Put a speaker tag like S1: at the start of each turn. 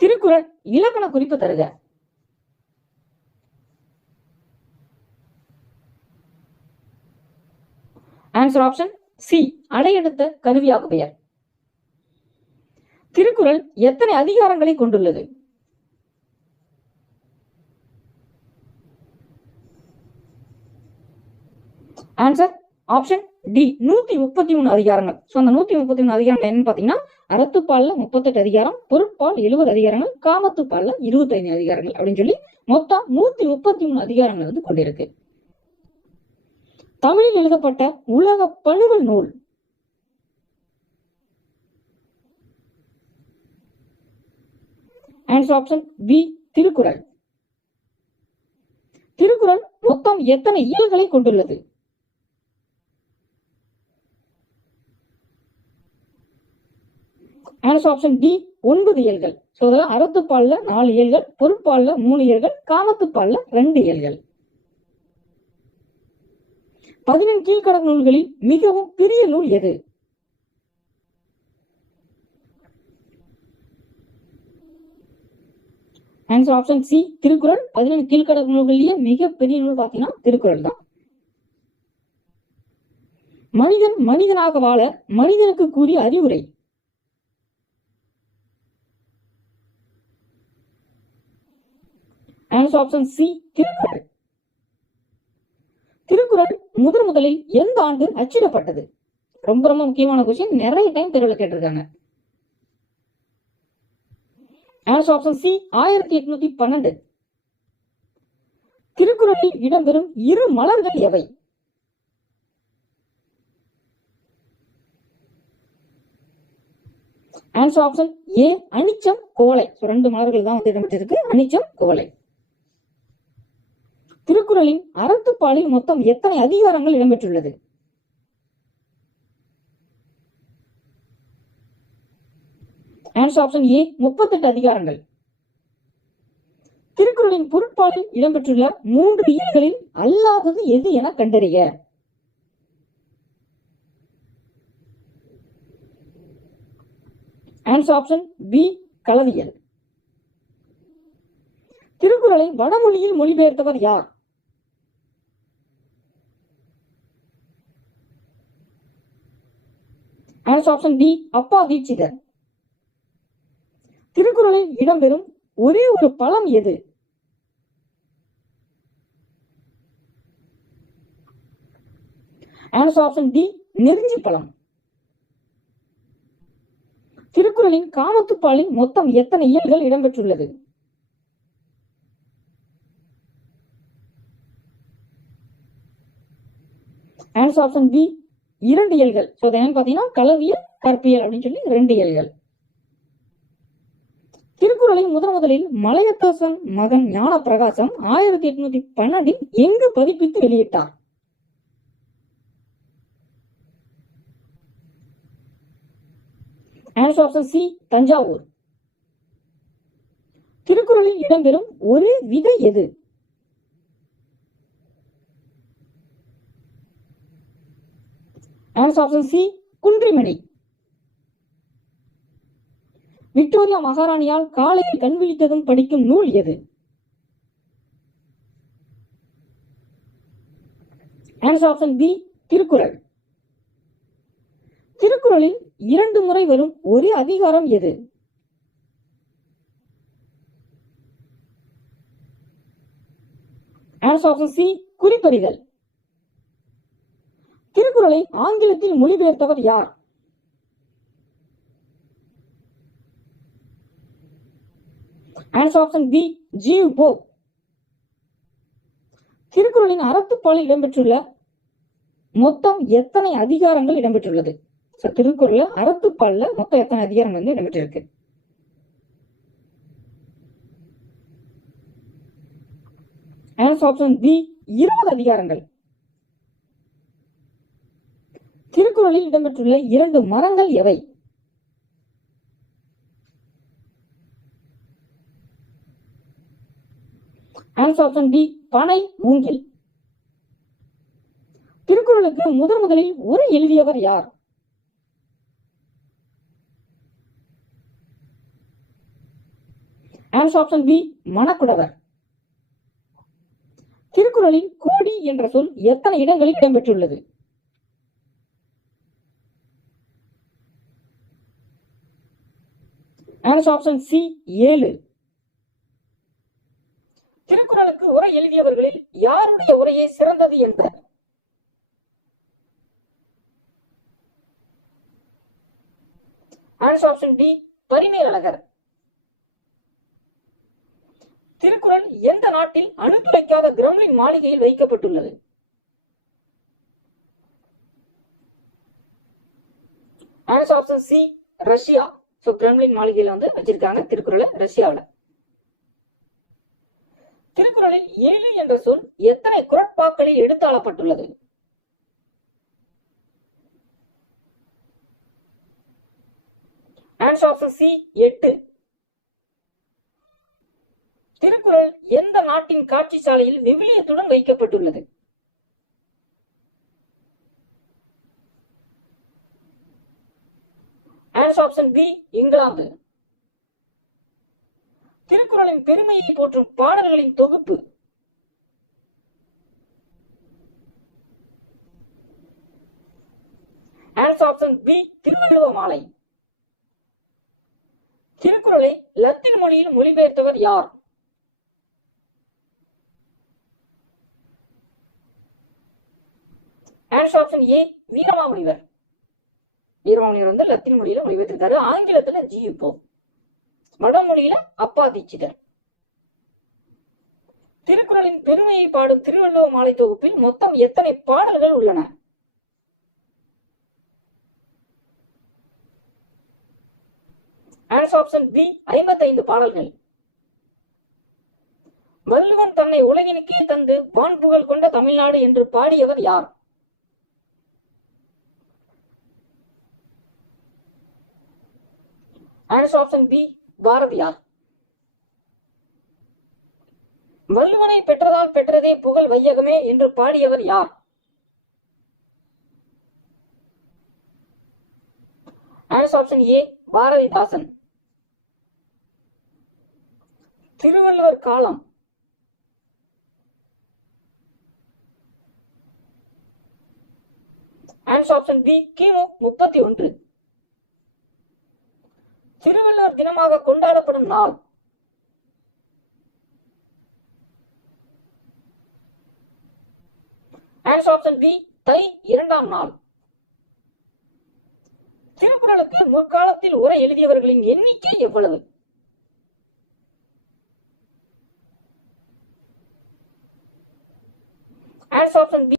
S1: திருக்குறள் இலக்கண குறிப்பு தருக. ஆன்சர் ஆப்ஷன் சி அடையெடுத்த கருவியாக பெயர். திருக்குறள் எத்தனை அதிகாரங்களை கொண்டுள்ளது? ஆன்சர் ஆப்ஷன் டி நூத்தி முப்பத்தி மூணு அதிகாரங்கள். ஸோ அந்த நூத்தி முப்பத்தி மூணு அதிகாரங்கள் என்னன்னு பாத்தீங்கன்னா அறத்துப்பால்ல முப்பத்தெட்டு அதிகாரம் பொருட்பால் எழுபது அதிகாரங்கள் காமத்துப்பால்ல இருபத்தைந்து அதிகாரங்கள் அப்படின்னு சொல்லி மொத்தம் நூத்தி முப்பத்தி மூணு அதிகாரங்கள் வந்து கொண்டிருக்கு. தமிழில் எழுதப்பட்ட உலக பழுவல் நூல். Answer option B Thirukkural. Thirukkural மொத்தம் எத்தனை இயல்களை கொண்டுள்ளது? ஆன்சர் ஆப்ஷன் டி ஒன்பது இயல்கள். ஸோ அதாவது அறத்துப்பால்ல நாலு இயல்கள் பொருட்பால்ல மூணு இயல்கள் காமத்துப்பால்ல ரெண்டு இயல்கள். பதினெண் கீழ்கடல் நூல்களில் மிகவும் பெரிய நூல் எது? Answer option C Thirukkural. பதினெண் கீழ்கடல் நூல்களிலேயே மிக பெரிய நூல் பார்த்தீங்கன்னா திருக்குறள் தான். மனிதன் மனிதனாக வாழ மனிதனுக்கு கூறிய அறிவுரை. Answer option C Thirukkural. Thirukkural முதன் முதலில் எந்த ஆண்டு அச்சிடப்பட்டது? ரொம்ப ரொம்ப முக்கியமான கொஸ்டின் நிறைய டைம் தெருவில் கேட்டிருக்காங்க. ஆன்சர் ஆப்ஷன் சி ஆயிரத்தி எட்நூத்தி பன்னெண்டு. திருக்குறளில் இடம்பெறும் இரு மலர்கள் எவை? ஆன்சர் ஆப்ஷன் ஏ அனிச்சம் கோலை ரெண்டு மலர்கள் தான் வந்து இடம்பெற்றிருக்கு. அனிச்சம் கோலை திருக்குறளின் அறத்துப்பாலில் மொத்தம் எத்தனை அதிகாரங்கள் இடம்பெற்றுள்ளது? ஆன்சர் ஆப்ஷன் ஏ முப்பத்தெட்டு அதிகாரங்கள். திருக்குறளின் பொருட்பாலில் இடம்பெற்றுள்ள மூன்று இயல்களில் அல்லாதது எது என கண்டறிய. ஆன்சர் ஆப்ஷன் பி கலவியல். திருக்குறளை வடமொழியில் மொழிபெயர்த்தவர் யார்? ஆன்சர் ஆப்ஷன் டி அப்பா தீட்சிதர். திருக்குறளில் இடம்பெறும் ஒரே ஒரு பழம் எது? ஆன்சர் ஆப்ஷன் டி நெருஞ்சி பழம். திருக்குறளின் காமத்துப்பாலில் மொத்தம் எத்தனை இயல்கள் இடம்பெற்றுள்ளது? ஆன்சர் ஆப்ஷன் பி இரண்டு இயல்கள். ஸோ என்னன்னு பார்த்தீங்கன்னா களவியல் கற்பியல் அப்படின்னு சொல்லி ரெண்டு இயல்கள். திருக்குறளை முதன் முதலில் மலையத்தாசன் மகன் ஞான பிரகாசம் ஆயிரத்தி எட்நூத்தி பன்னெண்டில் எங்கு பதிப்பித்து வெளியிட்டார்? Answer option C Thanjavur. திருக்குறளில் இடம்பெறும் ஒரே விதை எது? ஆன்சர் ஆப்ஷன் சி குன்றிமணி. விக்டோரியா மகாராணியால் காலையில் கண் விழித்ததும் படிக்கும் நூல் எது? Answer option B. திருக்குறள். திருக்குறளில் இரண்டு முறை வரும் ஒரே அதிகாரம் எது? Answer option C. குறிப்பறிதல். திருக்குறளை ஆங்கிலத்தில் மொழிபெயர்த்தவர் யார்? ஆன்சர் ஆப்ஷன் பி ஜீவ் போ திருக்குறளின் அறத்துப்பாலில் இடம்பெற்றுள்ள மொத்தம் எத்தனை அதிகாரங்கள் இடம்பெற்றுள்ளது? So, திருக்குறள்ல அறத்துப்பால்ல மொத்தம் எத்தனை அதிகாரம் வந்து இடம்பெற்றிருக்கு? ஆன்சர் ஆப்ஷன் பி இருபது அதிகாரங்கள். திருக்குறளில் இடம்பெற்றுள்ள இரண்டு மரங்கள் எவை? ஆன்சர் ஆப்ஷன் டி பனை மூங்கில். திருக்குறளுக்கு முதன் முதலில் உரை எழுதியவர் யார்? Answer option B Manakkudavar. திருக்குறளின் கோடி என்ற சொல் எத்தனை இடங்களில் இடம்பெற்றுள்ளது? ஆன்சர் ஆப்ஷன் சி ஏழு. திருக்குறளுக்கு உரை எழுதியவர்களில் யாருடைய உரையே சிறந்தது என்பர் ஆன்சர் ஆப்ஷன் டி பரிமேலழகர். திருக்குறள் எந்த நாட்டில் அணுத்துளைக்காத கிரம்லின் மாளிகையில் வைக்கப்பட்டுள்ளது? Answer option C Russia. So Kremlin மாளிகையில வந்து வச்சிருக்காங்க திருக்குறளை ரஷ்யாவுல. திருக்குறளில் ஏழு என்ற சொல் எத்தனை குரட்பாக்களில் எடுத்தாளப்பட்டுள்ளது? ஆன்சர் ஆப்ஷன் சி எட்டு. திருக்குறள் எந்த நாட்டின் காட்சி சாலையில் விவிலியத்துடன் வைக்கப்பட்டுள்ளது ஆன்சர் ஆப்ஷன் பி இங்கிலாந்து. திருக்குறளின் பெருமையை போற்றும் பாடல்களின் தொகுப்பு. ஆன்சர் ஆப்ஷன் பி திருவள்ளுவ மாலை. திருக்குறளை லத்தீன் மொழியில் மொழிபெயர்த்தவர் யார்? Answer option A Veeramamunivar. Veeramaniyar வந்து லத்தீன் மொழியில மொழிபெயர்த்திருக்காரு ஆங்கிலத்துல ஜி வடமொழியில அப்பாதிச்சிதர் திருக்குறளின் பெருமையை பாடும் திருவள்ளுவ மாலை தொகுப்பில் மொத்தம் எத்தனை பாடல்கள் உள்ளன? ஆன்சர் ஆப்ஷன் பி ஐம்பத்தைந்து பாடல்கள். வள்ளுவன் தன்னை உலகினுக்கே தந்து வான்புகழ் கொண்ட தமிழ்நாடு என்று பாடியவர் யார்? Answer option B Bharathiyar. வள்ளுவனை பெற்றதால் பெற்றதே புகழ் வையகமே என்று பாடியவர் யார்? Answer option A Bharathidasan. Thiruvalluvar காலம். ஆன்சர் ஆப்ஷன் பி கிமு முப்பத்தி ஒன்று. திருவள்ளுவர் தினமாக கொண்டாடப்படும் நாள். ஆன்சர் ஆப்ஷன் பி தை இரண்டாம் நாள். திருக்குறளுக்கு முற்காலத்தில் உரை எழுதியவர்களின் எண்ணிக்கை எவ்வளவு? Answer option B